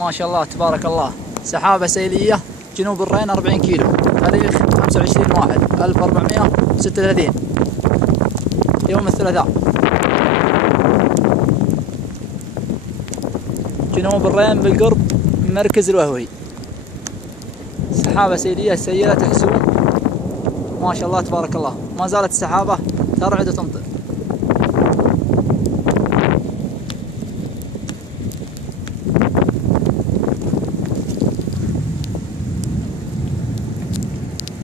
ما شاء الله تبارك الله. سحابة سيلية جنوب الرين 40 كيلو، تاريخ 25/1/1436 يوم الثلاثاء. جنوب الرين بالقرب من مركز الوهوي. سحابة سيلية سيئة تحسون، ما شاء الله تبارك الله. ما زالت السحابة ترعد وتمطر.